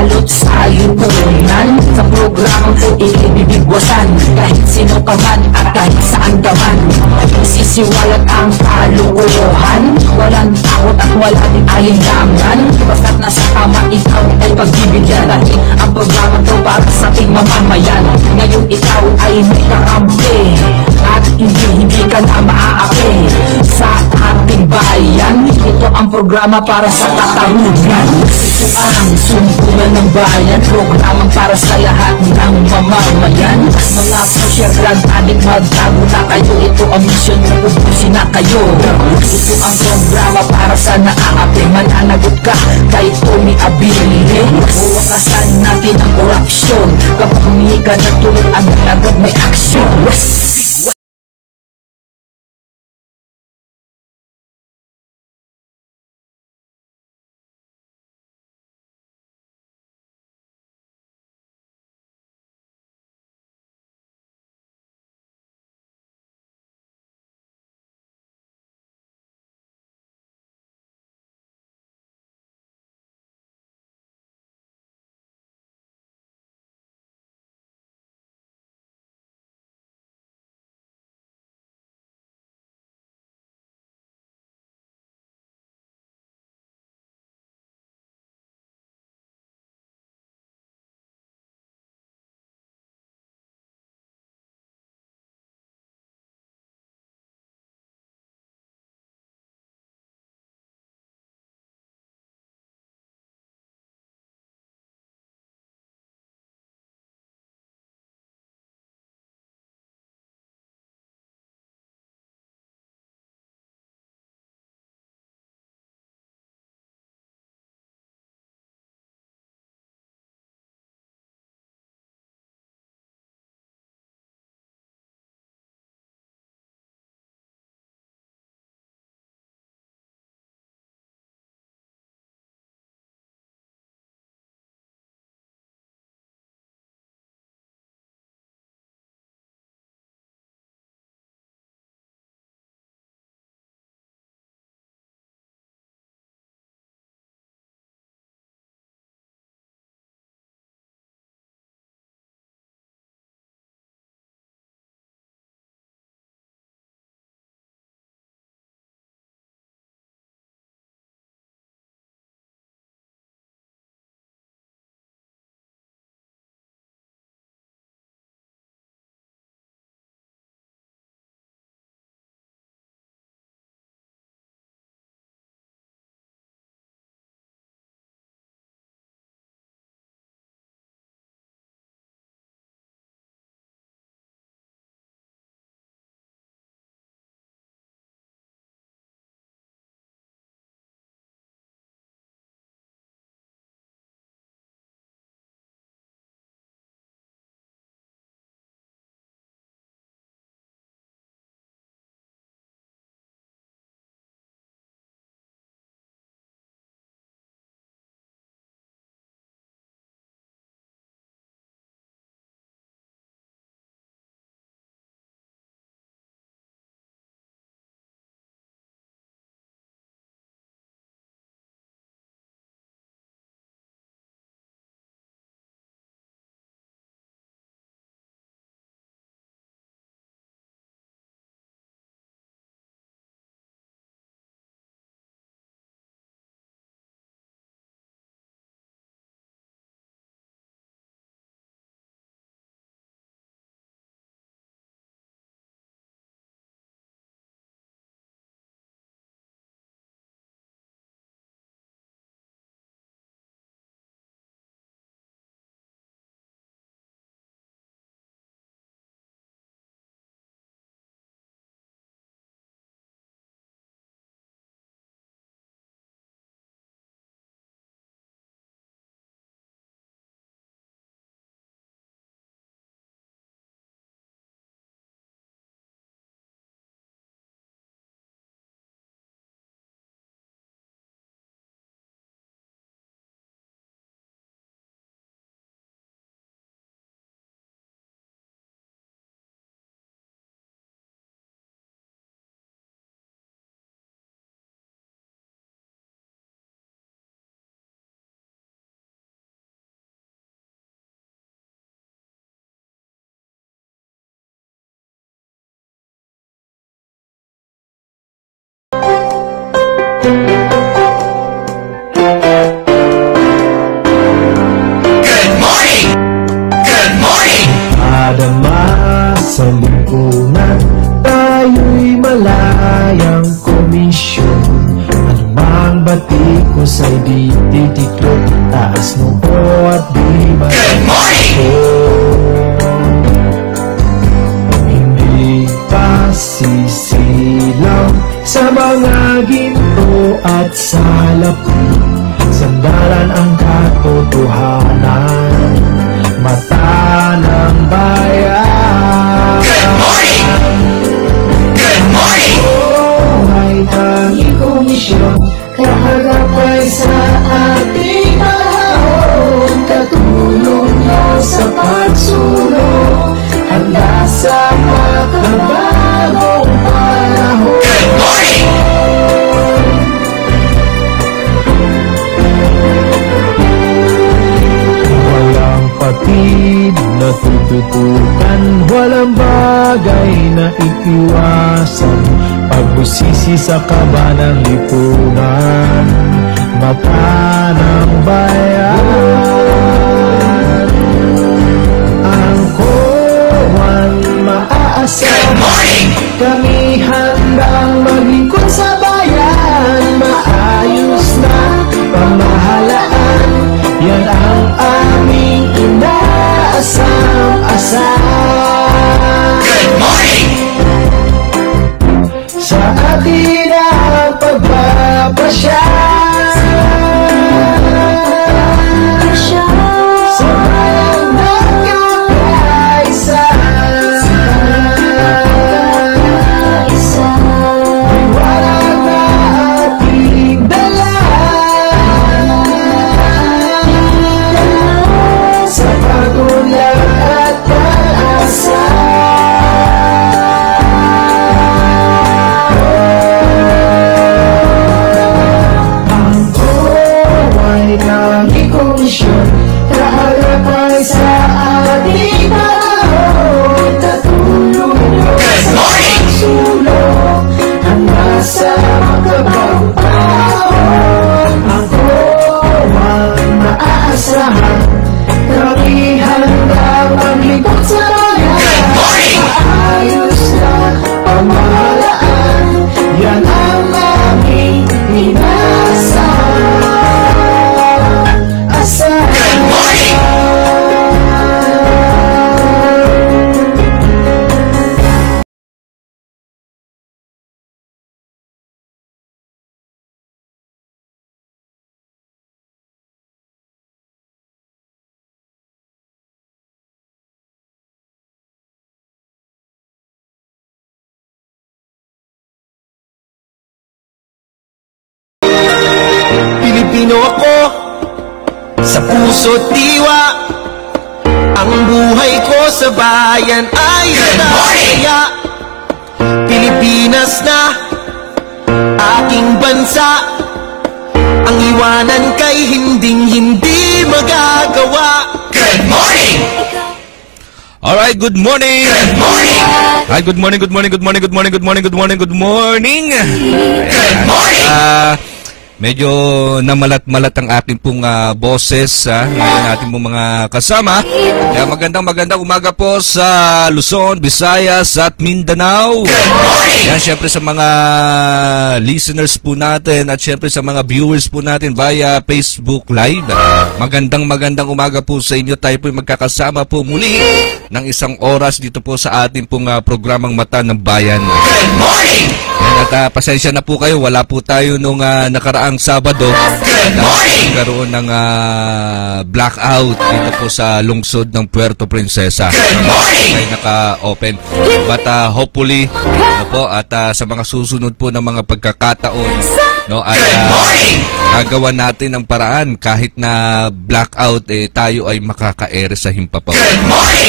balot sa lipunan. Sa programang to ibibigwasan kahit sino ka man at kahit saan ka man. Sisiwalat ang kalukuhan, walang takot at wala din alinlangan. Basta't nasa tama ikaw ay pagbibigyan. Dahil ang programang to para sa ating mamamayan. Ngayon ikaw ay may kakampi at hindi ka na maaapi sa ating bayan. Ito ang programa para sa katarungan. Ito ang sumpungan ng bayan, programang para sa lahat ng mamamayan. Mga pusher, drug addict, magtago na kayo. Ito ang mission mo, ubusin na kayo. Ito ang programa para sa naaapi. Mananagot ka kay Tommy Abilie. Huwakasan natin ang corruption. Kapag humingi ka na tulad, agad may action. kapatid, natututukan, walang bagay na iiwasan. Pagbusisi sa kaba ng lipunan, mata ng bayan. Ang Cowan maaasahan, kami handang maglingkod sa bayan. Maayos na pamahalaan, yan ang aming inaasam-asam. Good morning! Sa atin ang pagpapasya, sa bayang nagkakaisa, liwanag na ating dala, sa pagulong at pag-asa. Kaharap ay sa ating panahon, katulong sa pagsulong hanggang sa magkabagpaon. Ang Cowan maaasahan, kami handang maglingkod sa bayan. Maayos na pamahalaan, yan ang aming inaasam-asam. Pilipino ako, sa puso't diwa. Ang buhay ko sa bayan ay masaya. Pilipinas na aking bansa, ang iwanan kay hindi magagawa. Good morning! Alright, good morning! Good morning! Hi, good morning, good morning, good morning, good morning, good morning, good morning, good morning! Good morning! Medyo namalat-malat ang ating pong boses ngayon ating pong mga kasama. Kaya magandang umaga po sa Luzon, Visayas at Mindanao. Yan, syempre sa mga listeners po natin at syempre sa mga viewers po natin via Facebook Live. Magandang umaga po sa inyo. Tayo po magkakasama po muli ng isang oras dito po sa ating pong programang Mata ng Bayan. Good morning! At pasensya na po kayo, wala po tayo nung nakaraang Sabado. Nagkaroon ng blackout dito po sa lungsod ng Puerto Princesa. Ay naka-open. But hopefully, po, at sa mga susunod po ng mga pagkakataon, no, at gagawa natin ng paraan kahit na blackout, tayo ay makaka-ere sa Himpapawid.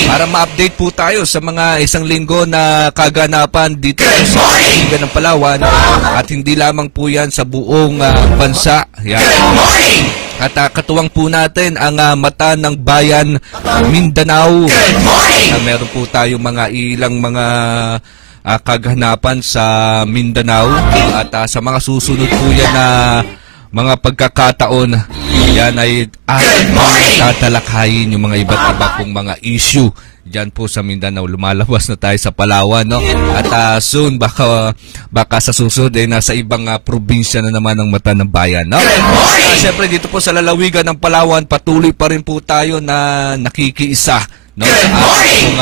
Para ma-update po tayo sa mga isang linggo na kaganapan dito sa Higa ng Palawan at hindi lamang po yan sa buong bansa. Yan. At katuwang po natin ang Mata ng Bayan Mindanao. Meron po tayo ilang mga kaganapan sa Mindanao at sa mga susunod po yan na mga pagkakataon, yan ay ating tatalakayin yung mga iba't iba pong mga issue dyan po sa Mindanao. Lumalabas na tayo sa Palawan, no? At soon, baka sa susunod nasa ibang probinsya na naman ang Mata ng Bayan, no? Siyempre dito po sa lalawigan ng Palawan, patuloy pa rin po tayo na nakikiisa, no, sa ating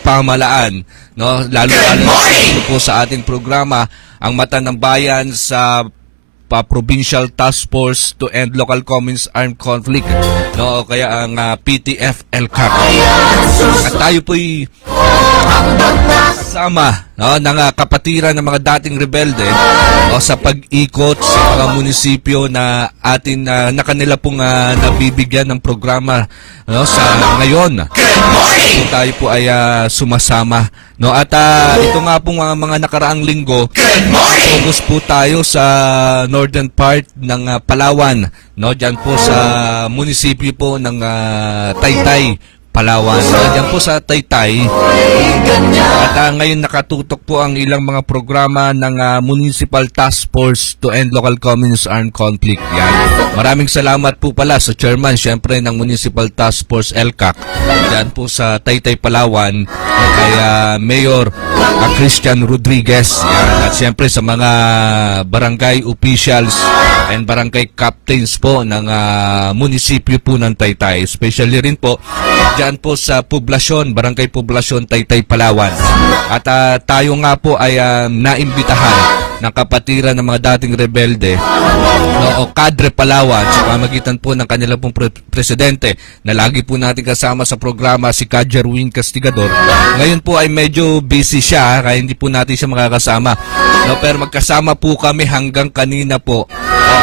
pamahalaan, no, lalo dito po sa ating programa ang Mata ng Bayan sa Provincial Task Force to End Local Communist Armed Conflict, no, kaya ang PTF-LCAC. At tayo po'y kasama, no, ng kapatiran ng mga dating rebelde, no, sa pag-ikot sa mga munisipyo na atin na kanila pong nabibigyan ng programa, no, sa ngayon. So, tayo po ay sumasama, no, at ito nga pong mga nakaraang linggo, focus po tayo sa northern part ng Palawan, no, diyan po sa munisipyo po ng Taytay, Palawan. Diyan po sa Taytay. At ngayon nakatutok po ang ilang mga programa ng Municipal Task Force to End Local Communist Armed Conflict. Yan. Maraming salamat po pala sa chairman, syempre, ng Municipal Task Force LCAC. Diyan po sa Taytay, Palawan, kay Mayor Christian Rodriguez. Yan. At syempre sa mga barangay officials and barangay captains po ng munisipyo po ng Taytay. Especially rin po dyan po sa poblasyon, barangay poblasyon Taytay, Palawan. At tayo nga po ay naimbitahan ng kapatiran ng mga dating rebelde o Kadre Palawan sa pamagitan po ng kanilang pong presidente na lagi po natin kasama sa programa, si Kajerwin Castigador. Ngayon po ay medyo busy siya kaya hindi po natin siya makakasama. Pero magkasama po kami hanggang kanina po,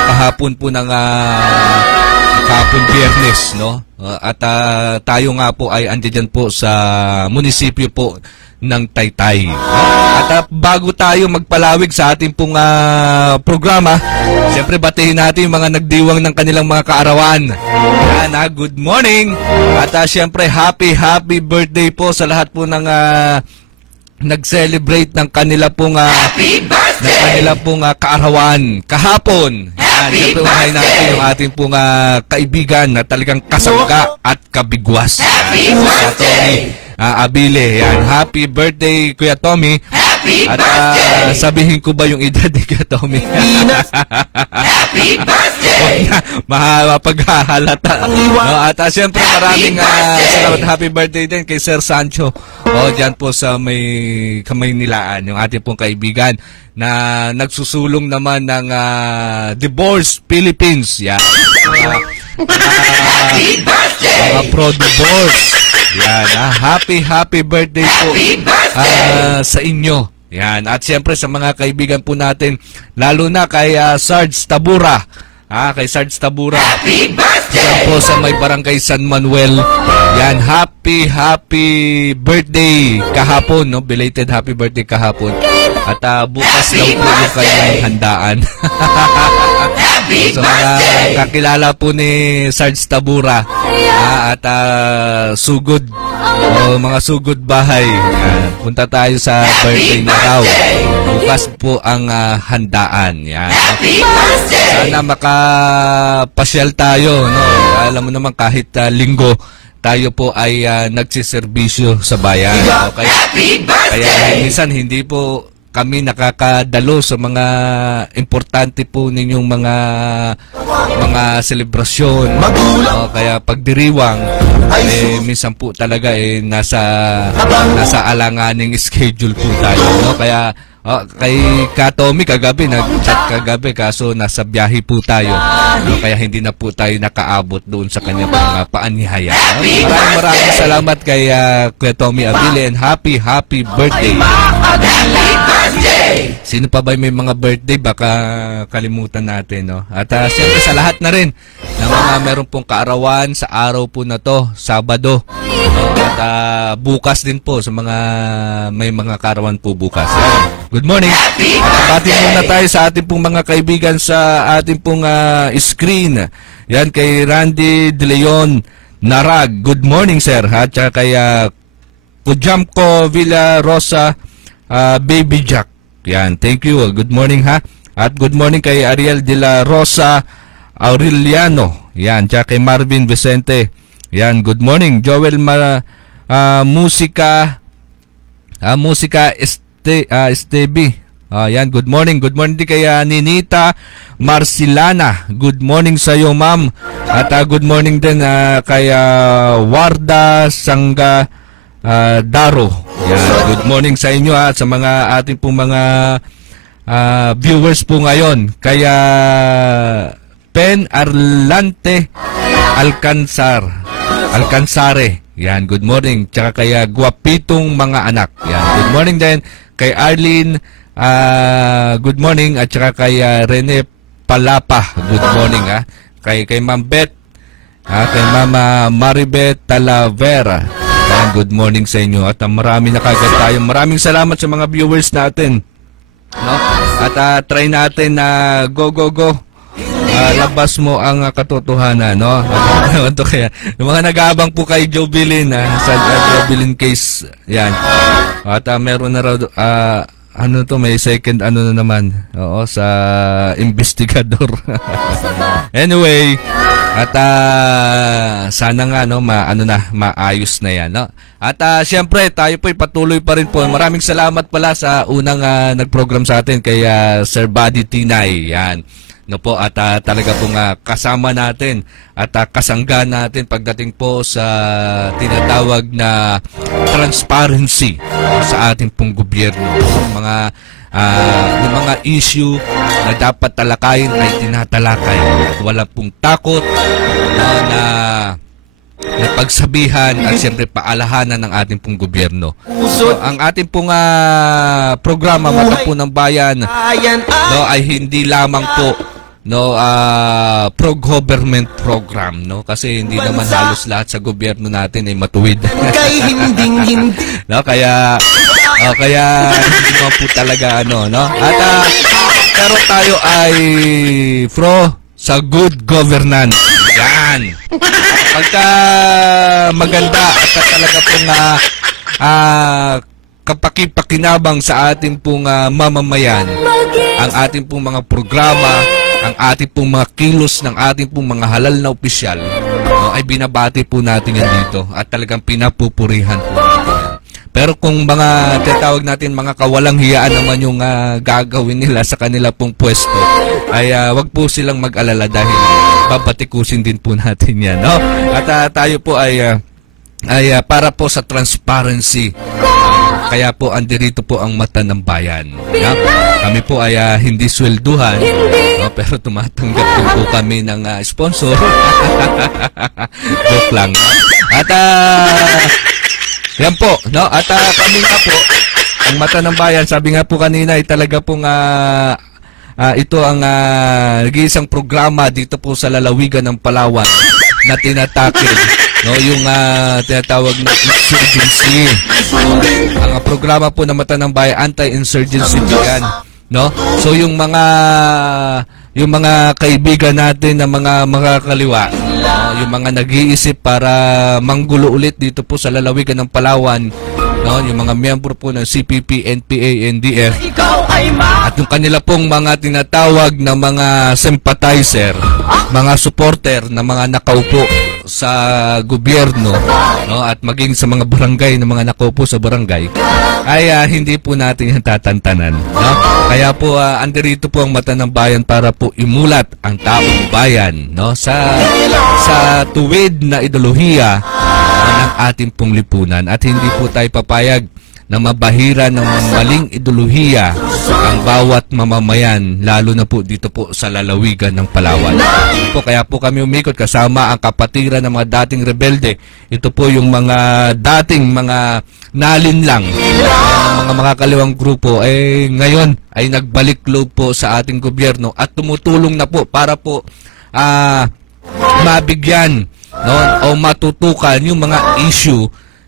kahapon po ng kahapon Biyernes, no? At tayo nga po ay andiyan po sa munisipyo po ng Taytay. At bago tayo magpalawig sa ating pong programa, siyempre batiin natin yung mga nagdiwang ng kanilang mga kaarawan. Yan, good morning! At siyempre happy birthday po sa lahat po ng nag-celebrate ng kanila pong kaarawan kahapon. Siyempre unahin natin yung ating pong kaibigan na talagang kasangga at kabigwas. Tommy Abile. Yan. Happy birthday, Kuya Tommy. At sabihin ko ba yung edad ni Kuya Tommy? Happy birthday! Mapaghahalata. No, at siyempre maraming salamat. Happy birthday din kay Sir Sancho. Dyan po sa may Kamaynilaan, yung ating pong kaibigan na nagsusulong naman ng Divorce Philippines. Yan. Mga pro-divorce. Yan. Happy birthday po sa inyo. Yan. At siyempre sa mga kaibigan po natin, lalo na kay Sarge Tabura. Kay Sarge Tabura. Happy birthday! Yan po sa may barangay San Manuel. Yan. Happy birthday kahapon. No? Belated happy birthday kahapon. At bukas daw po yung kanyang handaan. So mga kakilala po ni Sarge Tabura at sugod mga sugod bahay, punta tayo sa birthday na raw. Bukas po ang handaan. Yan. Okay. Sana makapasyal tayo, no? Alam mo naman kahit linggo tayo po ay nagsiservisyo sa bayan. Okay? Kaya minsan hindi po kami nakakadalo sa mga importante po ninyong mga selebrasyon. Kaya pagdiriwang, minsan po talaga nasa alanganing schedule po tayo. No? Kaya kay Katomi kagabi, nag-chat kagabi kaso nasa biyahe po tayo. No? Kaya hindi na po tayo nakaabot doon sa kanyang mga paanyaya. No? Maraming salamat kay Kuya Tommy Abile and happy birthday! Sino pa ba may mga birthday? Baka kalimutan natin, no? At siyempre sa lahat na rin ng mga meron pong kaarawan sa araw po na to, Sabado. At bukas din po sa mga may mga kaarawan po bukas. Good morning. At batin muna tayo sa ating pong mga kaibigan sa ating pong screen. Yan kay Randy De Leon Narag. Good morning, sir. At kay Kujamko Villa Rosa Baby Jack. Yan, thank you. Good morning, ha. At good morning kay Ariel de la Rosa Aureliano. Yan, tsaka kay Marvin Vicente. Yan, good morning. Joel Musika Estebi. Yan, good morning. Good morning din kay Ninita Marcilana. Good morning sa iyo, ma'am. At good morning din kay Warda Sangga Daro. Yan, good morning sa inyo at sa mga ating pong mga viewers po ngayon. Kaya Pen Arlante Alcansare. Yan, good morning. Tsaka kaya Guwapitong mga anak. Yan, good morning din kay Arlene. Good morning at tsaka kay Rene Palapa. Good morning, ha. Kay Ma'am Beth, kay Mama Maribeth Talavera. Good morning sa inyo at marami na kagad tayo. Maraming salamat sa mga viewers natin. No? At try natin na go. labas mo ang katotohanan, no? Ito kaya, yung mga nag-aabang po kay Jobilin, sa Jobilin case, yan. At meron na raw, ano to, may second ano na naman, oo, sa investigador. Anyway, at sana nga, no, maayos na yan, no? At siyempre, tayo po patuloy pa rin po. Maraming salamat pala sa unang nag-program sa atin kay Sir Buddy Tinay, yan. No po, at talaga pong kasama natin at kasangga natin pagdating po sa tinatawag na transparency sa ating pong gobyerno. Yung mga issue na dapat talakayin ay tinatalakay. At wala pong takot na pagsabihan at siyempre paalahanan ng ating pong gobyerno. So, ang ating pong programa Mata po ng Bayan, no, ay hindi lamang po, no, pro-government program, no, kasi hindi naman halos lahat sa gobyerno natin ay matuwid. No, kaya hindi mo po talaga no. At pero tayo ay sa good governance. Yan. Pagka maganda at talaga pong kapakipakinabang sa ating pong mamamayan, ang ating pong mga programa, ang ating pong mga kilos ng ating pong mga halal na opisyal, no, ay binabati po natin yan dito at talagang pinapupurihan po natin yan. Pero kung mga tatawag natin mga kawalang hiyaan naman yung gagawin nila sa kanila pong pwesto, ay wag po silang mag-alala dahil babatikusin din po natin yan, no? At tayo po ay para po sa transparency. Kaya po andirito po ang Mata ng Bayan. No? Kami po ay hindi swelduhan, no? Pero tumatanggap din po kami ng sponsor. Joke lang. At yan po, no? At kami nga po, ang Mata ng Bayan, sabi nga po kanina, ay talaga pong ito ang nag-iisang programa dito po sa lalawigan ng Palawan na tinatakil, no, yung tinatawag na insurgency. Ang programa po na Mata ng Bayan, anti-insurgency yan, no? So yung mga kaibigan natin na mga kaliwa, no, yung mga nag-iisip para manggulo ulit dito po sa lalawigan ng Palawan, no, yung mga miyembro po ng CPP, NPA, NDF, at yung kanila pong mga tinatawag na mga sympathizer, mga supporter na mga nakaupo sa gobyerno, no, at maging sa mga barangay na mga nakaupo sa barangay, ay hindi po natin yung tatantanan, no? Kaya po andirito po ang Mata ng Bayan para po imulat ang taong bayan, no, sa tuwid na ideolohiya ng ating pong lipunan, at hindi po tayo papayag na mabahira ng maling ideolohiya ang bawat mamamayan, lalo na po dito po sa lalawigan ng Palawan. Kaya po kami umikot kasama ang kapatiran ng mga dating rebelde. Ito po yung mga dating mga nalinlang ng mga makakaliwang grupo, ngayon ay nagbalik loob po sa ating gobyerno at tumutulong na po para po mabigyan, no, o matutukan yung mga issue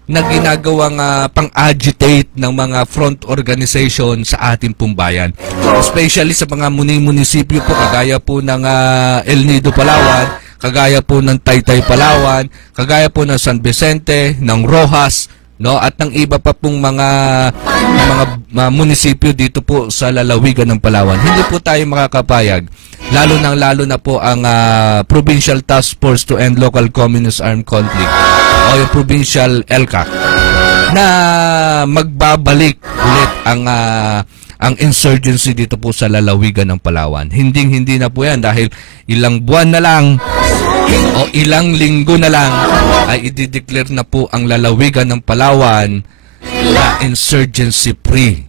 na ginagawang pang-agitate ng mga front organization sa ating pong bayan. Especially sa mga munisipyo po, kagaya po ng El Nido, Palawan, kagaya po ng Taytay, Palawan, kagaya po ng San Vicente, ng Rojas, no, at ng iba pa pong mga munisipyo dito po sa lalawigan ng Palawan. Hindi po tayo makakapayag, lalo na po ang Provincial Task Force to End Local Communist Armed Conflict, o yung Provincial ELCAC, na magbabalik ulit ang insurgency dito po sa lalawigan ng Palawan. Hindi na po yan dahil ilang buwan na lang o ilang linggo na lang ay i-declare na po ang lalawigan ng Palawan na insurgency free.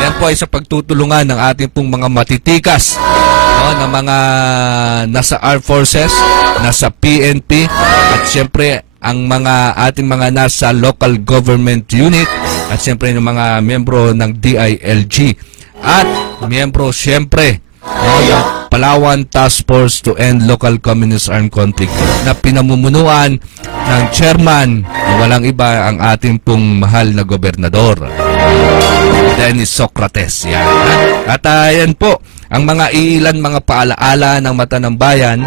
Yan po ay sa pagtutulungan ng ating pong mga matitikas, no, na mga nasa Armed Forces, nasa PNP, at siyempre ang mga ating mga nasa local government unit, at siyempre ng mga miyembro ng DILG, at miyembro siyempre ng Palawan Task Force to End Local Communist Armed Conflict na pinamumunuan ng chairman na walang iba ang ating pong mahal na gobernador, Dennis Socrates. Yan. At yan po, ang mga ilan mga paalaala ng Mata ng Bayan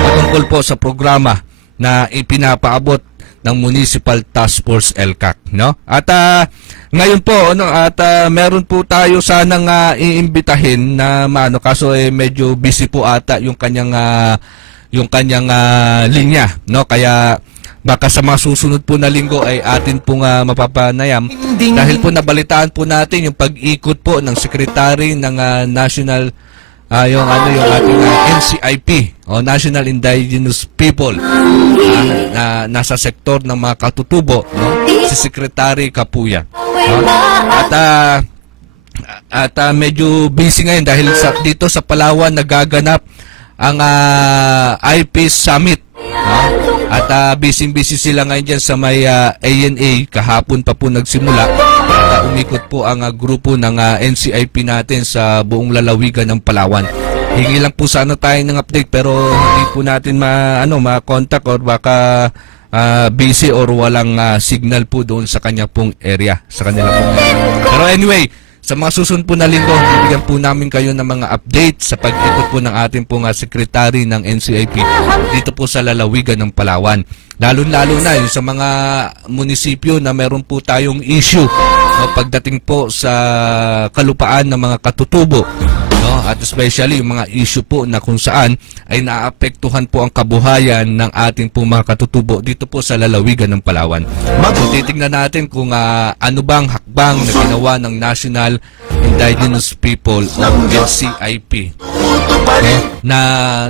patungkol po sa programa na ipinapaabot ng Municipal Task Force LCAC, no? At ngayon po meron po tayo sanang iimbitahin na kaso medyo busy po ata yung kanyang linya, no? Kaya baka sa mga susunod po na linggo ay atin pong mapapanayam dahil po nabalitaan po natin yung pag-ikot po ng Secretary ng National yung ating NCIP o National Indigenous People na nasa sektor ng mga katutubo, no? Si Secretary Kapuya, no? At medyo busy ngayon dahil dito sa Palawan nagaganap ang IPEACE Summit, no? At busy sila ngayon dyan sa may ANA. Kahapon pa po nagsimula. At umikot po ang grupo ng NCIP natin sa buong lalawigan ng Palawan. Hingi lang po sana tayo ng update pero hindi po natin ma-contact or baka busy or walang signal po doon sa kanya pong area, sa kanila pong area. Pero anyway, sa mga susunod po na linggo, bibigyan po namin kayo ng mga update sa pag-ikot po ng ating pong sekretary ng NCIP dito po sa lalawigan ng Palawan. Lalo-lalo na yung sa mga munisipyo na meron po tayong issue, no, pagdating po sa kalupaan ng mga katutubo, no, at especially yung mga issue po na kung saan ay naapektuhan po ang kabuhayan ng ating po mga katutubo dito po sa lalawigan ng Palawan. So, titingnan natin kung ano bang hakbang na ginawa ng National Indigenous People o NCIP na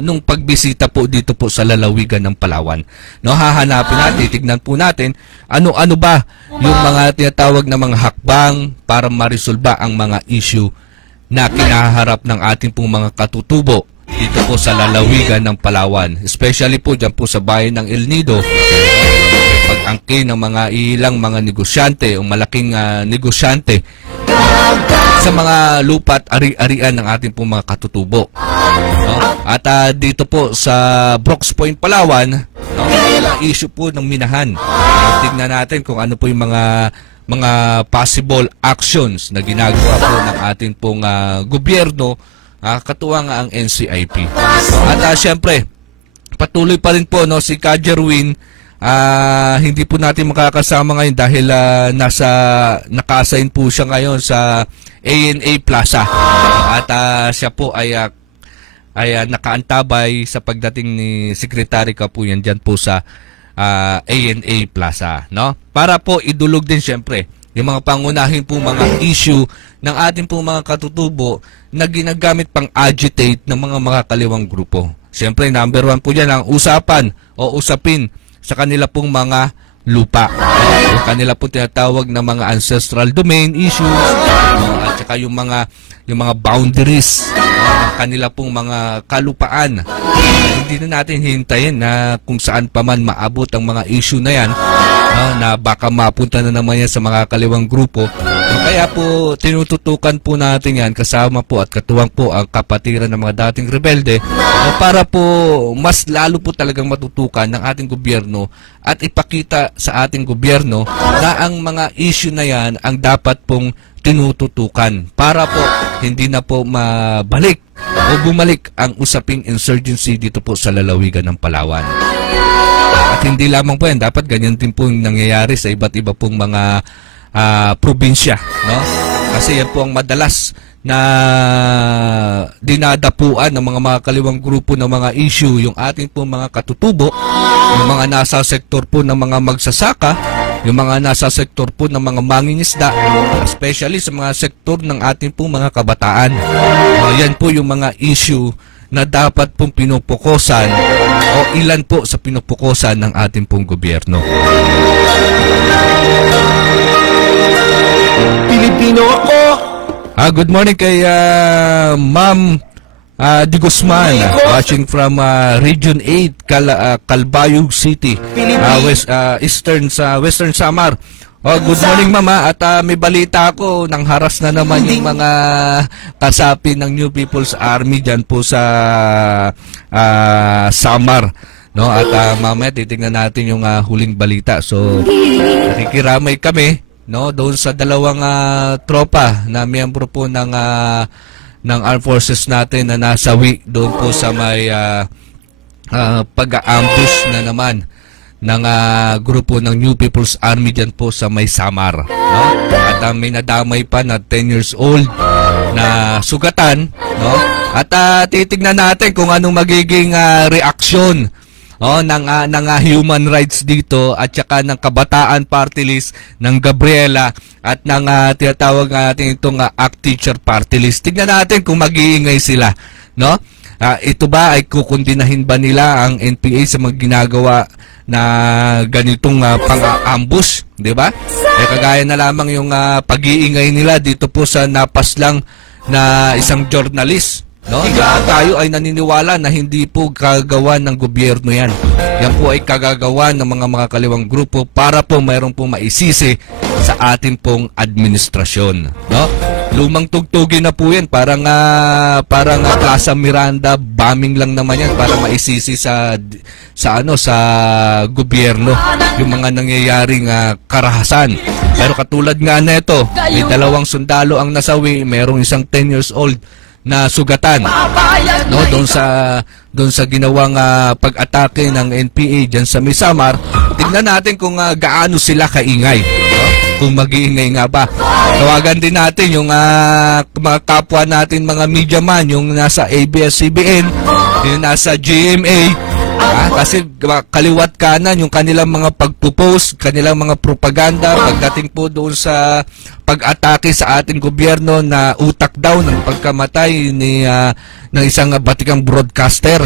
nung pagbisita po dito po sa lalawigan ng Palawan. No, hahanapin natin, titignan po natin ano ba yung mga tinatawag na mga hakbang para marisolba ang mga issue na kinaharap ng ating pong mga katutubo dito po sa lalawigan ng Palawan. Especially po dyan po sa bayan ng El Nido, pag-angkin ng mga ilang mga negosyante o malaking negosyante sa mga lupa at ari-arian ng ating pong mga katutubo. No? At dito po sa Brooks Point, Palawan, no, issue po ng minahan. Tignan natin kung ano po yung mga possible actions na ginagawa po ng ating pong gobyerno, katuwang ang NCIP. At syempre, patuloy pa rin po, no, si Ka Jerwin, hindi po natin makakasama ngayon dahil naka-assign po siya ngayon sa ANA Plaza. At siya po ay nakaantabay sa pagdating ni Secretary Kapuyan dyan po sa ANA Plaza, no? Para po idulog din syempre yung mga pangunahin po mga issue ng ating po mga katutubo na ginagamit pang agitate ng mga makakaliwang grupo. Syempre, number 1 po dyan ang usapan o usapin sa kanila pong mga lupa. Yung kanila po tinatawag na mga ancestral domain issues, at saka yung mga boundaries ng kanila pong mga kalupaan. Hindi na natin hintayin na kung saan pa man maabot ang mga issue na yan, na baka mapunta na naman yan sa mga kaliwang grupo. Kaya po tinututukan po natin yan kasama po at katuwang po ang kapatiran ng mga dating rebelde para po mas lalo po talagang matutukan ng ating gobyerno at ipakita sa ating gobyerno na ang mga issue na yan ang dapat pong tinututukan para po hindi na po mabalik o bumalik ang usaping insurgency dito po sa lalawigan ng Palawan. At hindi lamang po yan, dapat ganyan din po yung nangyayari sa iba't iba pong mga probinsya, no? Kasi yan po ang madalas na dinadapuan ng mga kaliwang grupo ng mga issue, yung ating po mga katutubo, yung mga nasa sektor po ng mga magsasaka, yung mga nasa sektor po ng mga mangingisda, especially sa mga sektor ng ating po mga kabataan. Yan po yung mga issue na dapat pong pinupukusan o ilan po sa pinupukusan ng ating pong gobyerno. Pilipino ako. Good morning kay Ma'am Di Guzman, watching from Region 8, Calbayog City, Western Samar. Good morning, Mama. At may balita ako, nang haras na naman yung mga kasapi ng New People's Army dyan po sa Samar. No? At mamaya titingnan natin yung huling balita. So, nakikiramay kami, no, doon sa dalawang tropa na miyembro po ng ng armed forces natin na nasawi doon po sa may pag-ambush na naman ng grupo ng New People's Army dyan po sa may Samar. No? At may nadamay pa na 10 years old na sugatan. No? At titignan natin kung anong magiging reaksyon ng human rights dito at saka ng Kabataan Party List ng Gabriela at ng tinatawag natin itong ACT Teacher Party List. Tignan natin kung mag-iingay sila. No? Ito ba ay kukundinahin ba nila ang NPA sa mga ginagawa na ganitong pang-ambush, di ba? Kagaya na lamang yung pag-iingay nila dito po sa napaslang na isang journalist, no? Tayo ay naniniwala na hindi po kagawa ng gobyerno yan. Yan po ay kagagawa ng mga kaliwang grupo para po mayroon pong maisisi sa ating pong administrasyon, no? Lumang tugtugin na po yan, parang Plaza Miranda bombing lang naman yan para maisisi sa gobyerno yung mga nangyayaring karahasan. Pero katulad nga nito, may 2 sundalo ang nasawi, mayroong isang 10 years old na sugatan, no, doon sa ginawang pag-atake ng NPA diyan sa Misamar. Tingnan natin kung gaano sila kaingay, no? Kung mag-iingay nga ba. Tawagan din natin yung mga kapwa natin, mga media man, yung nasa ABS-CBN, yung nasa GMA, kasi kaliwat kanan yung kanilang mga pagpo-post, kanilang mga propaganda pagdating po doon sa pag-atake sa ating gobyerno na utak daw ng pagkamatay ng isang batikang broadcaster.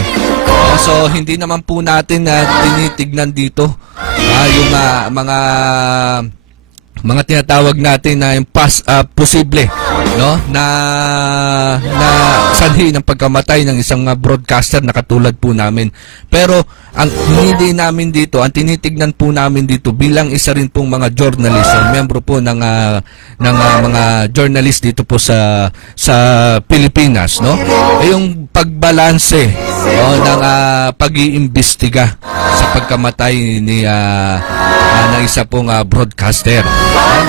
So hindi naman po natin tinitignan dito yung mga tinatawag natin na posible, no, na sanhi ng pagkamatay ng isang broadcaster na katulad po namin. Pero ang hindi namin dito, ang tinitignan po namin dito bilang isa rin pong mga journalist, membro po ng mga journalist dito po sa Pilipinas, no, ay yung pagbalanse, no, ng pag-iimbestiga sa pagkamatay ng isa pong broadcaster.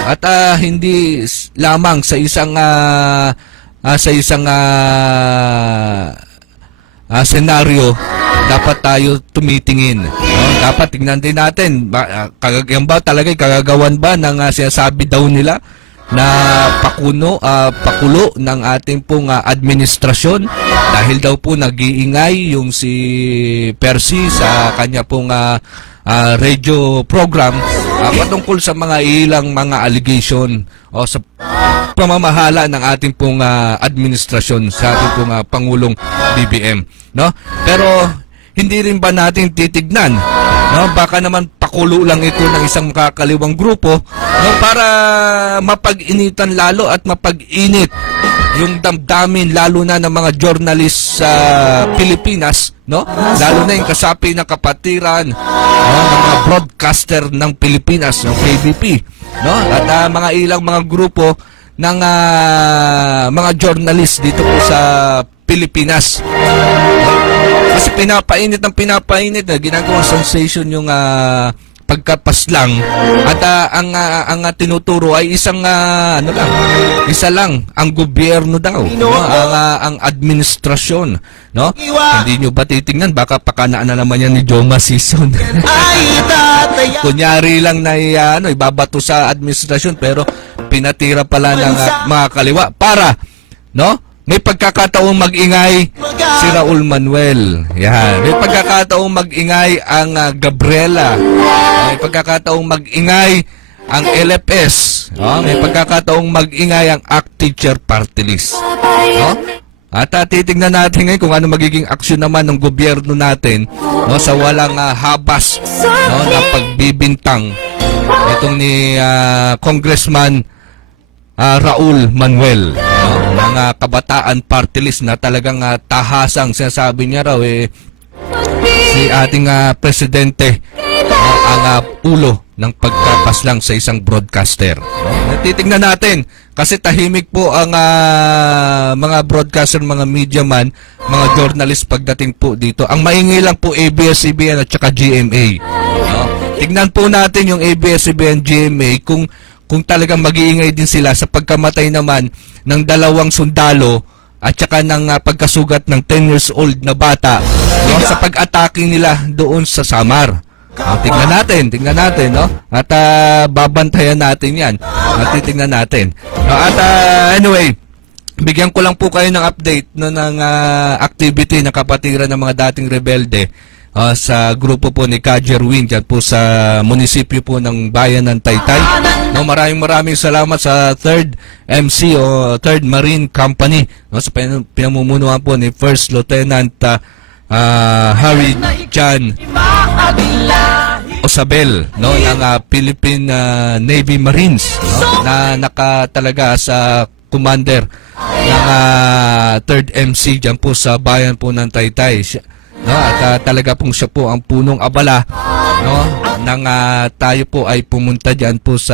At hindi lamang sa isang senaryo dapat tayo tumitingin. Dapat tingnan din natin, yan ba talaga kagagawan ba ng sinasabi daw nila na pakulo ng ating pong administrasyon dahil daw po nag-iingay yung si Percy sa kanya pong radio program patungkol sa mga ilang mga allegation o sa pamamahala ng ating pong administrasyon sa ating pong Pangulong BBM, no? Pero hindi rin ba natin titignan, no? Baka naman pakulo lang ito ng isang makakaliwang grupo, no, para mapag-initan lalo at mapag-init yung damdamin lalo na ng mga journalist sa Pilipinas, no? Lalo na yung kasapi na kapatiran, no, ng mga broadcaster ng Pilipinas, ng KBP, no? At mga ilang mga grupo ng mga journalist dito po sa Pilipinas. Kasi pinapainit na ginagawang sensation yung pagkapaslang at ang tinuturo ay isa lang ang gobyerno daw, no? ang administrasyon, no? Hindi nyo ba titingnan, baka pakanaan na naman yan ni Joma Season. Kunyari lang na ibabato sa administrasyon pero pinatira pala ng mga kaliwa para, no, may pagkakataong mag-ingay si Raul Manuel. Yan. May pagkakataong mag-ingay ang Gabriela. May pagkakataong mag-ingay ang LFS. No? May pagkakataong mag-ingay ang ACT Teacher Party List. No? At titignan natin ngayon kung ano magiging aksyon naman ng gobyerno natin, no, sa walang habas, no, na pagbibintang itong ni Congressman Raul Manuel, no, mga Kabataan Party List na talagang tahasang sinasabi niya raw si ating presidente ang ulo ng pagkapaslang sa isang broadcaster. No? Titingnan natin kasi tahimik po ang mga broadcaster, mga media man, mga journalist pagdating po dito. Ang maingay lang po ABS-CBN at saka GMA. No? Tingnan po natin yung ABS-CBN, GMA kung talagang mag-iingay din sila sa pagkamatay naman ng 2 sundalo at saka ng pagkasugat ng 10 years old na bata, no, sa pag-atake nila doon sa Samar. Tingnan natin, no? At babantayan natin 'yan. At titingnan natin. At anyway, bigyan ko lang po kayo ng update no ng activity ng kapatiran ng mga dating rebelde sa grupo po ni Kajerwin dyan po sa munisipyo po ng bayan ng Taytay. No, maraming salamat sa 3rd MC o 3rd Marine Company, no, sa pinamumunuan po ni First Lieutenant Harry John Osabel, no, ng Philippine Navy Marines, no, na nakatalaga sa commander ng 3rd MC dyan po sa bayan po ng Taytay. No, at talaga pong siya po ang punong abala, no, nang tayo po ay pumunta diyan po sa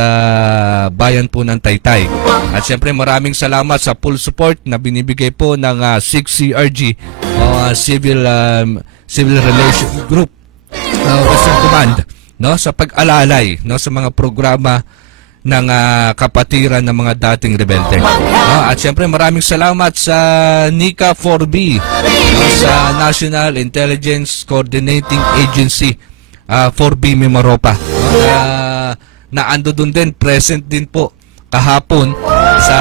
bayan po ng Taytay. At siyempre maraming salamat sa full support na binibigay po ng 6CRG Civil Relations Group Western Command, no, sa pag-alalay, no, sa mga programa ng kapatiran ng mga dating rebelde. No, at siyempre maraming salamat sa NICA 4B, no, sa National Intelligence Coordinating Agency 4B Mimaropa, no, na ando dun din, present din po kahapon sa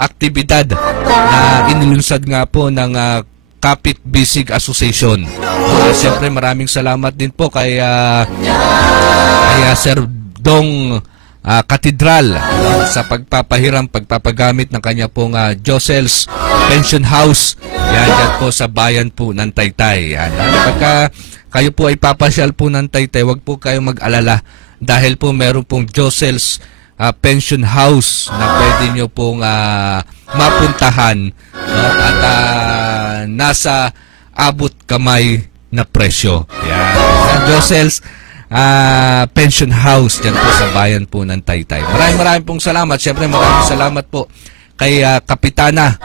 aktibidad na inilunsad nga po ng Kapit Bisig Association. Siyempre maraming salamat din po kay Sir Dong Katedral sa pagpapagamit ng kanya pong Jocel's Pension House. Yan po sa bayan po ng Taytay. Yan. Pagka kayo po ay papasyal po ng Taytay, wag po kayong mag-alala dahil po meron pong Jocel's Pension House na pwede nyo pong mapuntahan, no? At nasa abot kamay na presyo. Yan. Jocel's Pension House dyan po sa bayan po ng Taytay. Maraming pong salamat. Siyempre maraming salamat po kay Kapitana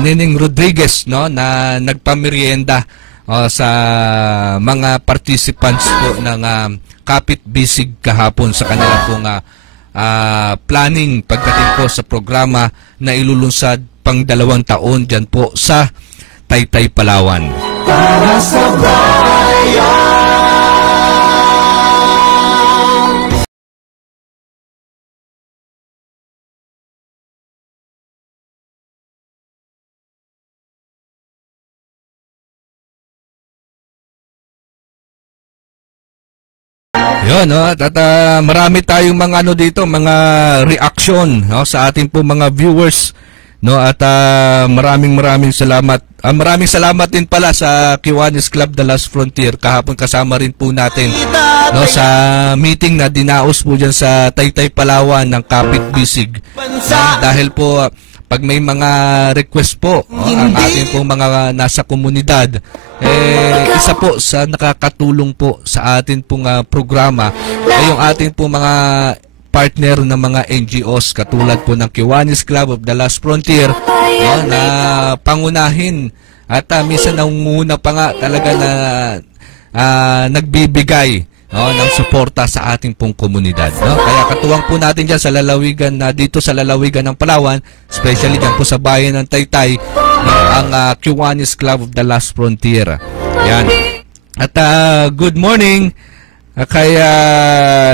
Nining Rodriguez, no, na nagpamerienda sa mga participants po ng Kapit Bisig kahapon sa kanila pong planning pagdating po sa programa na ilulunsad pang 2 taon dyan po sa Taytay, Palawan. Para sa bayan. Yun, no? At marami tayong mga dito, mga reaction, no, sa ating po mga viewers, no, at maraming salamat. Maraming salamat din pala sa Kiwanis Club The Last Frontier. Kahapon kasama rin po natin, no, sa meeting na dinaos po dyan sa Taytay, Palawan ng Kapit Bisig. Dahil po pag may mga request po, ang ating po mga nasa komunidad, isa po sa nakakatulong po sa atin pong programa ay yung ating po mga partner ng mga NGOs katulad po ng Kiwanis Club of the Last Frontier, no, na pangunahin at minsan nangunguna pa nga talaga na nagbibigay, no, ng suporta sa ating pong komunidad, no? Kaya katuwang po natin dyan sa lalawigan dito sa lalawigan ng Palawan, especially dyan po sa bayan ng Taytay, no, ang Kiwanis Club of the Last Frontier. Yan. At good morning kay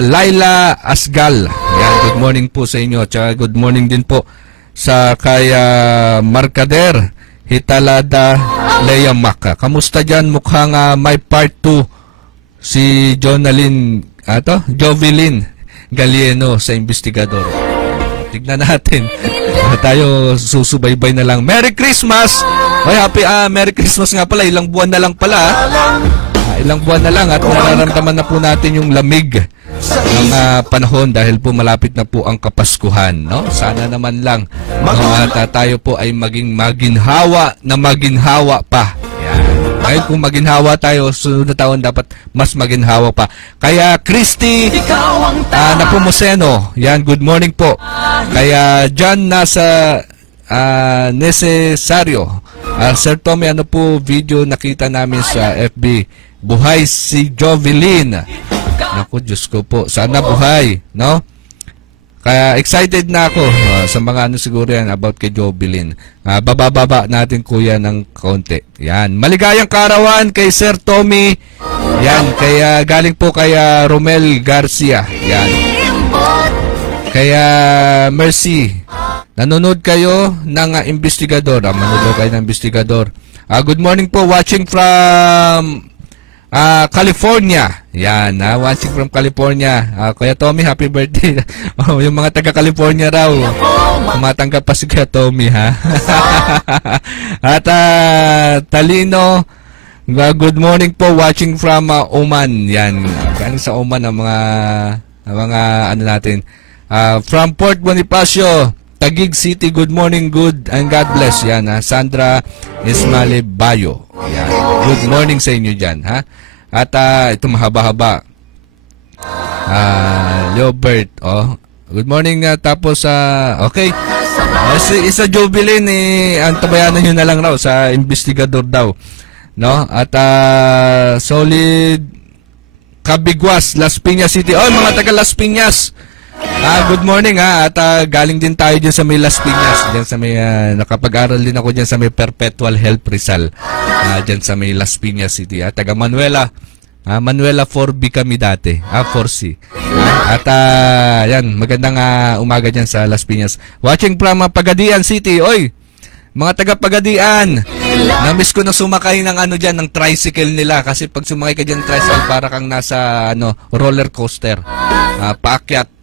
Laila Asgal. Yan, good morning po sa inyo. Tsaka good morning din po sa kay Marcader Hitalada Leia Maka. Kamusta dyan? Mukhang may part 2 si Jovelyn Galieno sa investigador. Tignan natin. Tayo susubaybay na lang. Merry Christmas! Happy Merry Christmas nga pala. Ilang buwan na lang pala. Ilang buwan na lang at nararamdaman na po natin yung lamig ng panahon dahil po malapit na po ang Kapaskuhan, no? Sana naman lang, no, at tayo po ay maging maginhawa pa. Ngayon kung maginhawa tayo, sunod na taon dapat mas maginhawa pa. Kaya Christy Napomuceno, yan, good morning po. Kaya John nasa Necesario, Sir Tommy, ano po video nakita namin sa FB? Buhay si Jovelyn. Naku, Diyos ko po. Sana buhay, no? Kaya excited na ako sa mga ano siguro yan about kay Jobilin. Bababa natin kuya ng kaunti. Yan. Maligayang kaarawan kay Sir Tommy. Yan. Kaya galing po kay Romel Garcia. Yan. Kaya Mercy. Nanonood kayo ng investigador. Manonood kayo ng investigador. Good morning po. Watching from California. Yan, watching from California. Kuya Tommy, happy birthday. Yung mga taga California raw. Tumatanggap pa si Kuya Tommy, ha? At Talino, good morning po, watching from Oman. Yan, galing sa Oman ang mga ano natin. From Port Bonifacio, Taguig City, good morning, good and God bless. Yan, Sandra Ismale Bayo. Yan. Good morning sa inyo dyan, ha? At ito mahaba-haba. Leobert, good morning. Tapos, okay. Isa Jubilin, antabayanan nyo na lang raw sa investigador daw. No? At Solid Cabiguas, Las Piñas City. Mga taga Las Piñas. Good morning, ha. At galing din tayo dyan sa may Las Piñas. Dyan sa may, nakapag-aral din ako dyan sa may Perpetual Health Rizal. Dyan sa may Las Piñas City. Taga Manuela. Manuela 4B kami dati. 4C. At yan, magandang umaga dyan sa Las Piñas. Watching from Pagadian City. Oy, mga taga Pagadian. Na-miss ko na sumakay ng ano dyan, ng tricycle nila. Kasi pag sumakay ka dyan ng tricycle, para kang nasa roller coaster. Paakyat.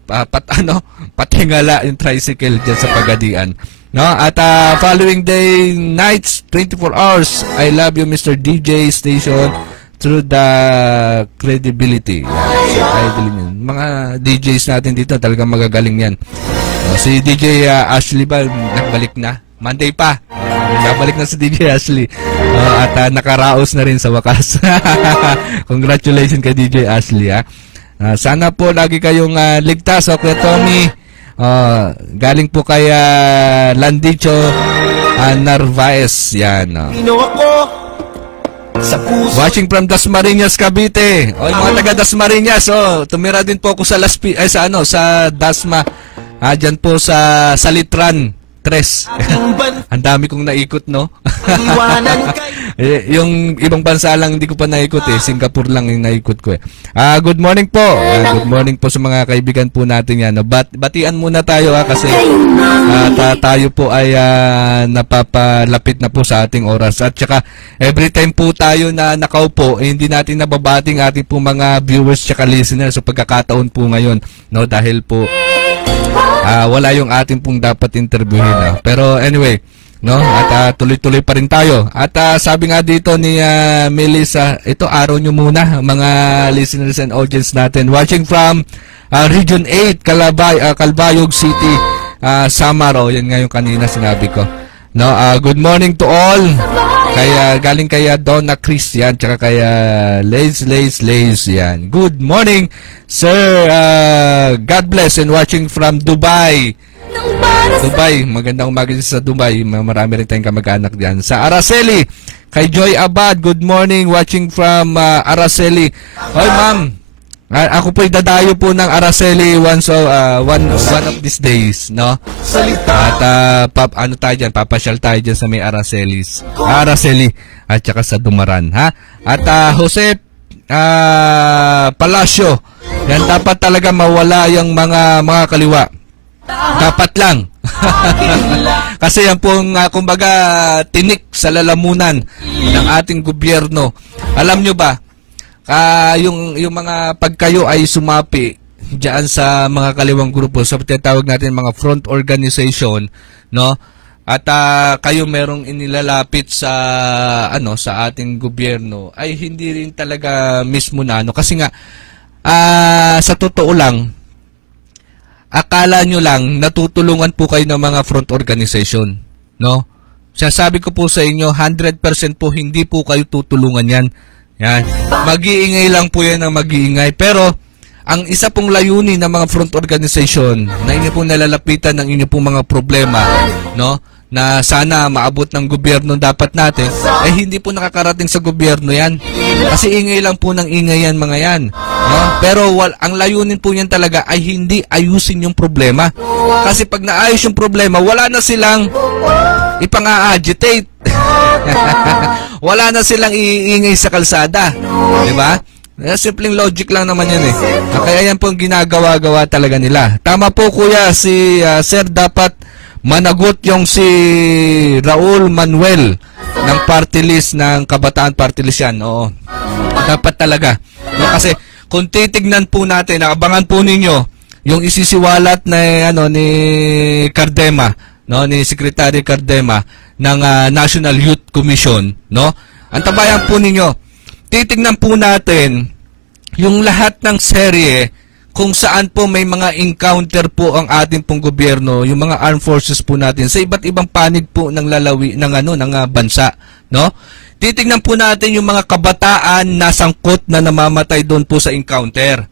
Patingala yung tricycle dyan sa Pagadian. No? At following day, nights, 24 hours, I love you, Mr. DJ Station, through the credibility. Mga DJs natin dito, talagang magagaling yan. Si DJ Ashley ba, nagbalik na? Monday pa. Nabalik na si DJ Ashley. At nakaraos na rin sa wakas. Congratulations kay DJ Ashley, ha? Sana po lagi kayong ligtas, Kuya Tommy. Galing po kay Landicho Narvaez. Yan. Watching from Dasmariñas, Cavite. Mga taga Dasmariñas, tumira din po ako sa sa Dasma. Diyan po sa Salitran 3. Ang dami kong naikot, no? Yung ibang bansa lang hindi ko pa naikot, Singapore lang yung naikot ko, Good morning po. Good morning po sa mga kaibigan po natin yan. Batian muna tayo, kasi tayo po ay napapalapit na po sa ating oras. At saka every time po tayo na nakaupo, hindi natin nababating ating po mga viewers at listeners sa pagkakataon po ngayon, no? Dahil po wala yung ating pong dapat interviewin. Pero anyway, no? At tuloy-tuloy pa rin tayo. At sabi nga dito ni Melissa, ito araw nyo muna mga listeners and audience natin. Watching from Region 8, Calbayog City, Samaro. Yan nga yung kanina sinabi ko. No, good morning to all. Kaya galing kaya Donna Christian, tsaka kaya Lace yan. Good morning, sir. God bless, and watching from Dubai. Magandang umaga sa Dubai. Marami rin tayong kamag-anak diyan. Sa Araceli, kay Joy Abad, good morning, watching from Araceli. Hoy, ma'am. Ako po'y dadayo po ng Araceli one of these days, no? At tayo dyan, papasyal tayo dyan sa may Araceli at saka sa Dumaran, ha? At Jose Palacio, yan, dapat talaga mawala yung mga kaliwa. Dapat lang. Kasi yan pong kumbaga tinik sa lalamunan ng ating gobyerno. Alam nyo ba, yung mga pagkayo ay sumapi diyan sa mga kaliwang grupo, sa tinatawag natin mga front organization, no? At kayo merong inilalapit sa sa ating gobyerno, ay hindi rin talaga mismo na kasi nga sa totoo lang, akala nyo lang natutulungan po kayo ng mga front organization, no? Sasabi ko po sa inyo, 100% po hindi po kayo tutulungan yan. Yan. Mag-iingay lang po yan ang mag-iingay. Pero, ang isa pong layunin ng mga front organization na inyo pong nalalapitan ng inyo pong mga problema, no? Na sana maabot ng gobyerno dapat natin, hindi po nakakarating sa gobyerno yan. Kasi ingay lang po ng ingay yan, mga yan. No? Pero ang layunin po niyan talaga ay hindi ayusin yung problema. Kasi pag naayos yung problema, wala na silang ipang-agitate. Wala na silang iingay sa kalsada. Di ba? Simpleng logic lang naman yan eh. Kaya yan po ang ginagawa-gawa talaga nila. Tama po kuya, si Sir dapat managot yung si Raul Manuel ng party list ng Kabataan Party List yan. Oo. Dapat talaga. No, kasi kung titignan po natin, abangan po ninyo yung isisiwalat na ni Cardema, no, ni Secretary Cardema ng National Youth Commission, no? Antabayan po ninyo. Titignan po natin yung lahat ng serye kung saan po may mga encounter po ang ating pong gobyerno, yung mga armed forces po natin sa iba't ibang panig po ng lalawi ng bansa, no? Titignan po natin yung mga kabataan na sangkot na namamatay doon po sa encounter.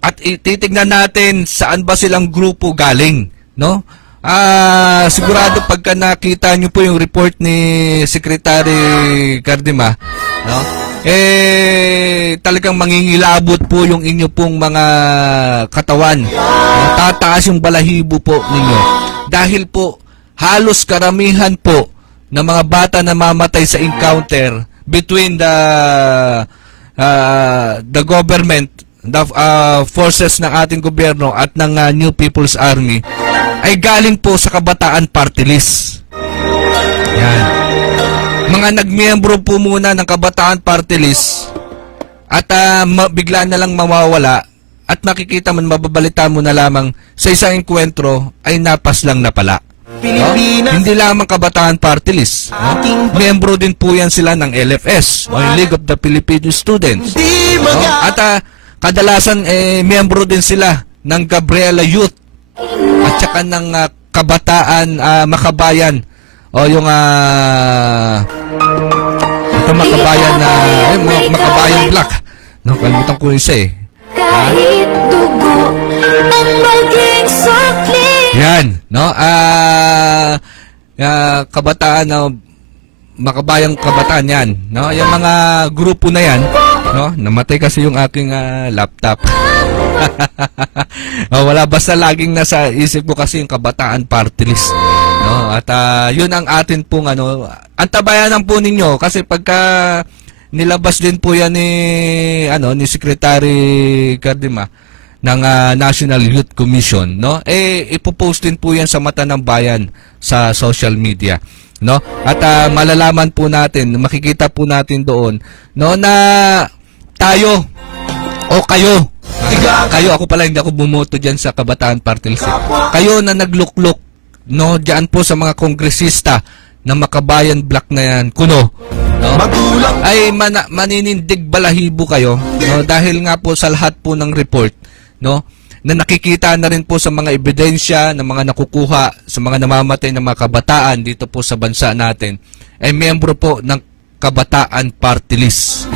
At titignan natin saan ba silang grupo galing, no? Sigurado pagka nakita nyo po yung report ni Secretary Cardema, no? Talagang mangingilabot po yung inyo pong mga katawan. Tataas yung balahibo po ninyo. Dahil po halos karamihan po ng mga bata na mamatay sa encounter between the government, the forces ng ating gobyerno at ng New People's Army ay galing po sa Kabataan Party List. Yan. Mga nagmiyembro po muna ng Kabataan Party List at bigla na lang mawawala at makikita man, mababalita mo na lamang sa isang enkwentro ay napas lang na pala. No? Hindi lamang Kabataan Party List. No? Miyembro din po yan sila ng LFS, o League of the Filipino Students. No? At kadalasan miyembro din sila ng Gabriela Youth at saka ng Kabataan Makabayan o yung Makabayan na Makabayan Black. No, kalimutan ko isa eh. Kahit dugo ang maging sakli. Yan, no? Kabataan na Makabayang Kabataan yan, no? Yung mga grupo na yan, no? Namatay kasi yung aking laptop. Wala, basta laging nasa isip ko kasi yung Kabataan Party List, no? At yun ang atin pong antabayanan po ninyo kasi pagka nilabas din po yan ni Secretary Cardema ng National Youth Commission, no? Ipopost din po yan sa mata ng bayan sa social media, no? At malalaman po natin, makikita po natin doon, no, na tayo o kayo, ako pala hindi ako bumoto diyan sa Kabataan Party List. Kayo na nagluklok, no, diyan po sa mga kongresista na Makabayan Black na yan, kuno, no? Ay maninindig balahibo kayo, no? Dahil nga po sa lahat po ng report, no, na nakikita na rin po sa mga ebidensya ng mga nakukuha sa mga namamatay ng mga kabataan dito po sa bansa natin, ay miyembro po ng Kabataan Party List.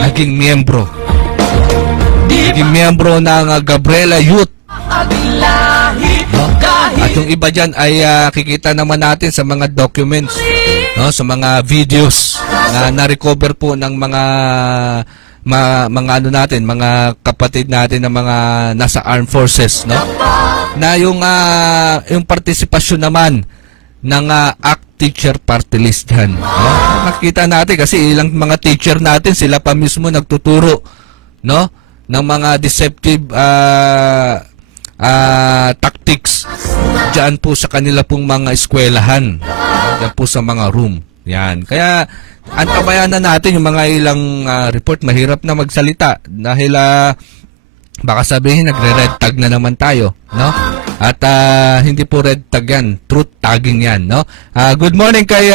Naging miyembro ng Gabriela Youth. No? At yung iba dyan ay kikita naman natin sa mga documents, no? Sa mga videos na na-recover po ng mga mga kapatid natin na mga nasa armed forces, no? Na yung partisipasyon naman ng ACT Teacher Party List dyan, no? Nakikita natin kasi ilang mga teacher natin sila pa mismo nagtuturo, no, ng mga deceptive tactics dyan po sa kanila pong mga eskwelahan, dyan po sa mga room. Yan. Kaya antabayan na natin yung mga ilang report. Mahirap na magsalita dahil baka sabihin nagre-red tag na naman tayo, no? At hindi po red tag yan, truth tagging yan, no? Good morning kay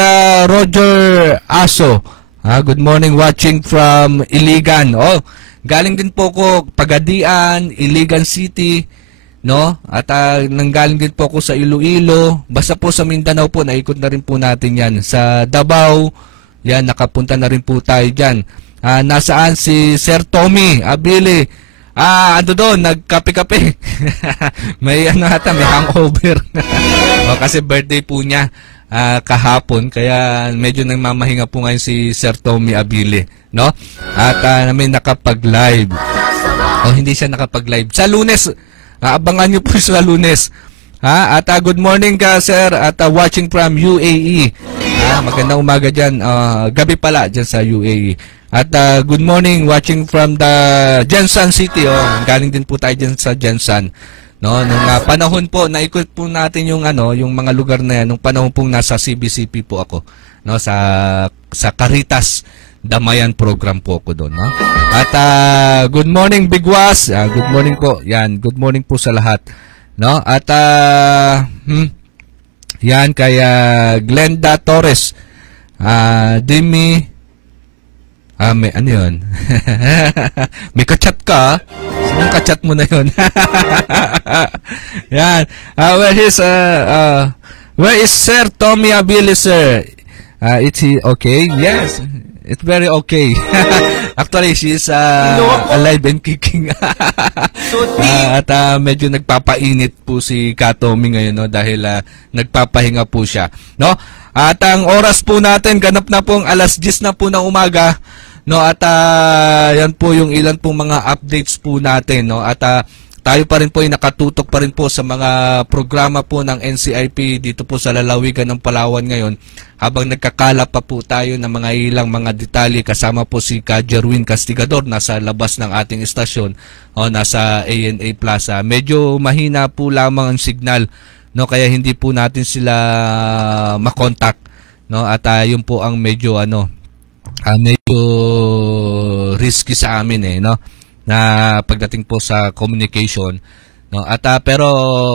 Roger Aso. Good morning, watching from Iligan. Oh, galing din po ko Pagadian, Iligan City, no? At nanggaling din po ako sa Iloilo. Basta po sa Mindanao po, naikot na rin po natin yan. Sa Davao, yan, nakapunta na rin po tayo dyan. Nasaan si Sir Tommy Abili? Ano doon, nagkape-kape. May may hangover. Kasi birthday po niya kahapon, kaya medyo nagmamahinga po ngayon si Sir Tommy Abili, no? At may nakapag-live. O hindi siya nakapag-live. Sa Lunes, abangan nyo po sa Lunes. At good morning ka, sir, at watching from UAE. Magandang umaga dyan. Gabi pala dyan sa UAE. At good morning, watching from the Jensan City. Galing din po tayo dyan sa Jensan. No, nung panahon po, naikot po natin yung mga lugar na yan, nung panahon pong nasa CBCP po ako, no, sa Caritas Damayan program po ako doon, no. At good morning, Big Was. Good morning po. Yan, good morning po sa lahat. No, at yan kay Glenda Torres. Dimi may ano yun? May kachat ka? Anong kachat mo na yun? Yan. Where is Sir Tommy Abili, sir? It's okay? Yes. It's very okay. Actually, she's alive and kicking. At medyo nagpapainit po si Katomi ngayon, no, dahil nagpapahinga po siya, no? At ang oras po natin ganap na pong 10:00 na po ng umaga, no? At yan po yung ilan pong mga updates po natin, no? At tayo pa rin po ay nakatutok pa rin po sa mga programa po ng NCIP dito po sa lalawigan ng Palawan ngayon, habang nagkakala pa po tayo ng mga ilang mga detalye kasama po si Ka Jerwin Castigador nasa labas ng ating istasyon, nasa ANA Plaza. Medyo mahina po lamang ang signal, no, kaya hindi po natin sila makontak, no, at yun po ang medyo medyo risky sa amin, no, na pagdating po sa communication, no. At pero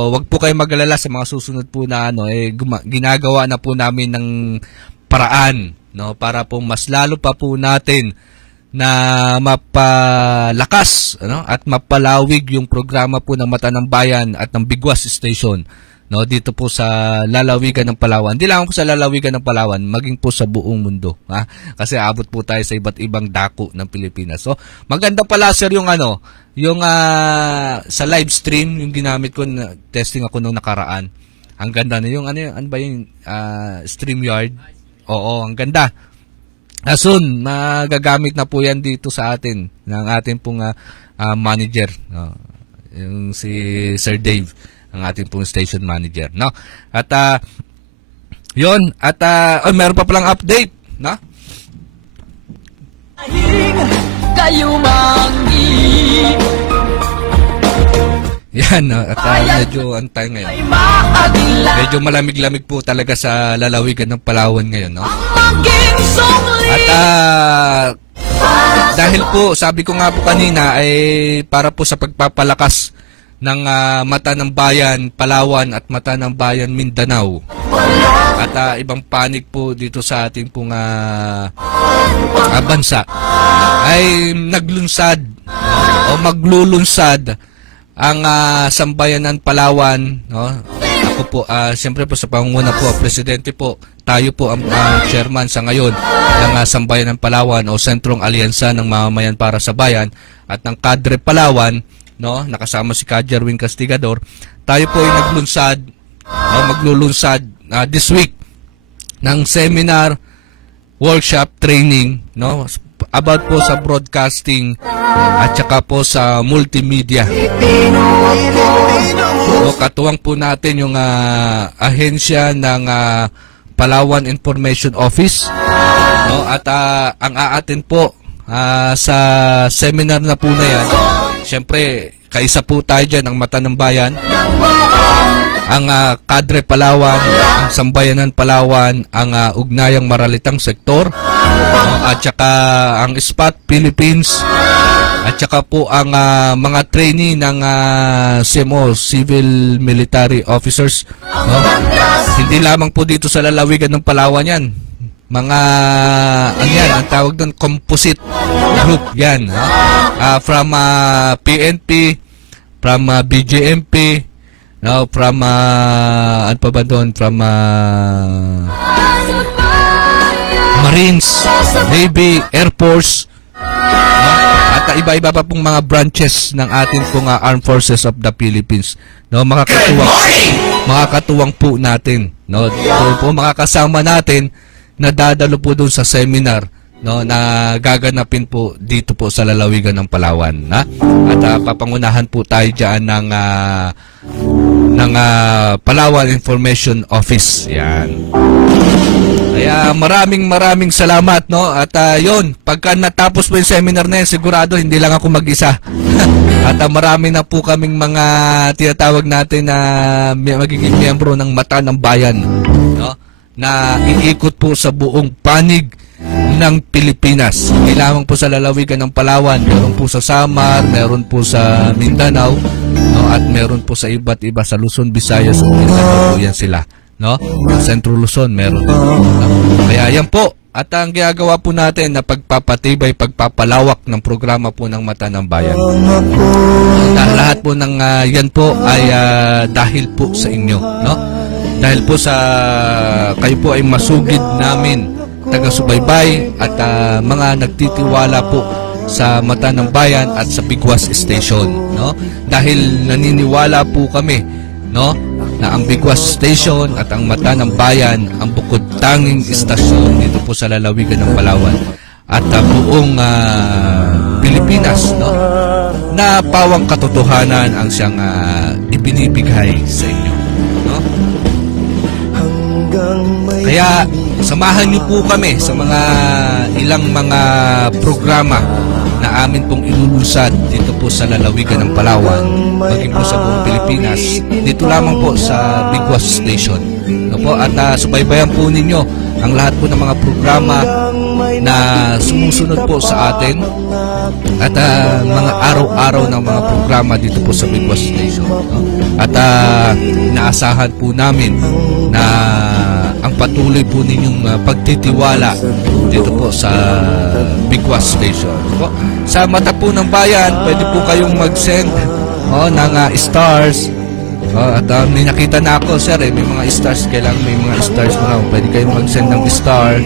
wag po kayong mag-alala sa mga susunod po na ginagawa na po namin ng paraan, no, para po mas lalo pa po natin na mapalakas, no, at mapalawig yung programa po ng Mata ng Bayan at ng Bigwas Station, no, dito po sa lalawigan ng Palawan. Hindi lang po sa lalawigan ng Palawan, maging po sa buong mundo, kasi abot po tayo sa iba't ibang dako ng Pilipinas. So, maganda pala, sir, yung sa live stream, yung ginamit ko, testing ako nung nakaraan. Ang ganda na yung ano ba yung StreamYard? Oo, ang ganda. Soon, magagamit na po yan dito sa atin ng ating pong manager, no? Yung si Sir Dave, ang ating pong station manager, no? At yun, at meron pa palang update, no? Kayo manggi. Yan, at medyo antay ngayon. Medyo malamig-lamig po talaga sa lalawigan ng Palawan ngayon, no? At dahil po, sabi ko nga po kanina, ay para po sa pagpapalakas ng Mata ng Bayan Palawan at Mata ng Bayan Mindanao, at ibang panig po dito sa ating pong bansa, ay naglunsad o maglulunsad ang Sambayanan Palawan, no? Ako po, siyempre po sa pangunguna po, Presidente po, tayo po ang chairman sa ngayon ng Sambayanan Palawan o Sentrong Alyansa ng Mamamayan para sa Bayan at ng Kadre Palawan, no, nakasama si Ka Jerwin Castigador. Tayo po ay maglulunsad this week ng seminar, workshop, training, no, about po sa broadcasting at saka po sa multimedia. No, katuwang po natin yung ahensya ng Palawan Information Office, no, at ang aatin po sa seminar na po na yan, siyempre, kaisa po tayo dyan, ang Mata ng Bayan, ang Kadre Palawan, ang Sambayanan Palawan, ang Ugnayang Maralitang Sektor, at saka ang SPAT Philippines, at saka po ang mga trainee ng CMO, Civil Military Officers, no? Hindi lamang po dito sa lalawigan ng Palawan yan. Mga, ang tawag doon, composite group yan. From PNP, from BJMP, no, from, ano pa ba doon, from Marines, Navy, Air Force, no? At iba-iba pa pong mga branches ng ating pong Armed Forces of the Philippines, no, makakatuwang po natin, no, doon po makakasama natin na dadalo po doon sa seminar no, na gaganapin po dito po sa lalawigan ng Palawan, na? At papangunahan po tayo diyan ng Palawan Information Office. Yan. Kaya maraming salamat, no? At yun, pagka natapos po yung seminar na yan, sigurado hindi lang ako mag-isa. At marami na po kaming mga tinatawag natin na magiging miyembro ng Mata ng Bayan, no? Na iikot po sa buong panig ng Pilipinas. Hindi lamang po sa lalawigan ng Palawan, meron po sa Samar, meron po sa Mindanao, no? At meron po sa iba't iba sa Luzon, Visayas, o Mindanao po yan sila, no? Central Luzon meron, no? Kaya yan po. At ang ginagawa po natin na pagpapatibay, pagpapalawak ng programa po ng Mata ng Bayan. Lahat po ng yan po ay dahil po sa inyo, no? Dahil po sa kayo po ay masugid namin taga-subaybay at mga nagtitiwala po sa Mata ng Bayan at sa Bigwas Station, no? Dahil naniniwala po kami, no, na ang Bigwas Station at ang Mata ng Bayan ang bukod tanging istasyon dito po sa lalawigan ng Palawan at buong Pilipinas, no, na pawang katotohanan ang siyang ibinibigay sa inyo, no? Kaya samahan niyo po kami sa mga ilang mga programa na amin pong ilulunsad dito po sa lalawigan ng Palawan, maging po sa buong Pilipinas, dito lamang po sa Bigwas Station, no po? At subaybayan po ninyo ang lahat po ng mga programa na sumusunod po sa atin at mga araw-araw ng mga programa dito po sa Bigwas Station, no? At inaasahan po namin na ang patuloy po ninyong pagtitiwala dito po sa Bigwas Station, po. Sa Mata po ng Bayan, pwede po kayong mag-send ng stars. At may nakita na ako, sir, may mga stars, kailangan may mga stars mo na. Pwede kayong mag-send ng star,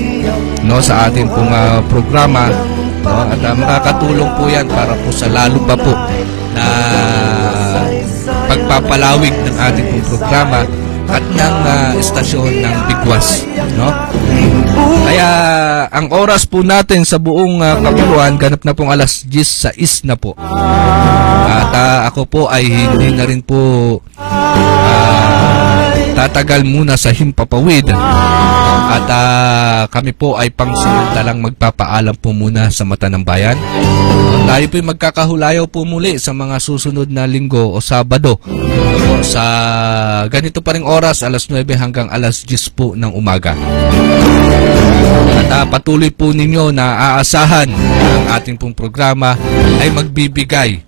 no, sa ating pong programa, no? At makakatulong po yan para po sa lalo pa po na pagpapalawig ng ating pong programa at ng estasyon ng Bigwas, no? Kaya ang oras po natin sa buong kapuluan ganap na pong alas 10:06 na po. At ako po ay hindi na rin po tatagal muna sa himpapawid. At kami po ay pangsamantalang magpapaalam po muna sa Mata ng Bayan. Tayo po ay magkakahulayaw po muli sa mga susunod na linggo o Sabado sa ganito pa ring oras, alas 9 hanggang alas 10 po ng umaga. At patuloy po ninyo na aasahan ang ating pong programa ay magbibigay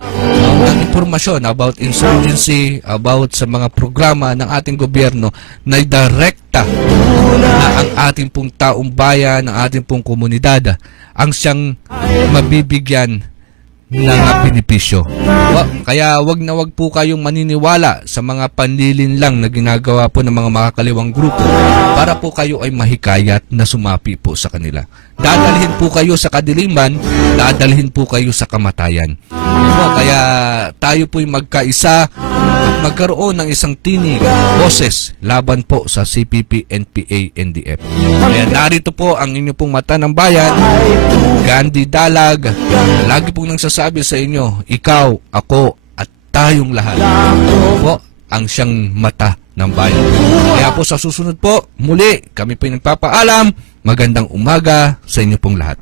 ng impormasyon about insurgency, about sa mga programa ng ating gobyerno na direkta na ang ating pong taong bayan, ang ating pong komunidad ang siyang mabibigyan ng benepisyo. Kaya wag na wag po kayong maniniwala sa mga panlilin lang na ginagawa po ng mga makakaliwang grupo para po kayo ay mahikayat na sumapi po sa kanila. Dadalhin po kayo sa kadiliman, dadalhin po kayo sa kamatayan. Kaya tayo po'y magkaisa at magkaroon ng isang tinig, boses, laban po sa CPP, NPA, NDF. Kaya narito po ang inyo pong Mata ng Bayan, Gandhi Dalag, lagi pong nagsasabi sa inyo, ikaw, ako, at tayong lahat po ang siyang Mata ng Bayan. Kaya po sa susunod po, muli, kami po'y nagpapaalam, magandang umaga sa inyo pong lahat.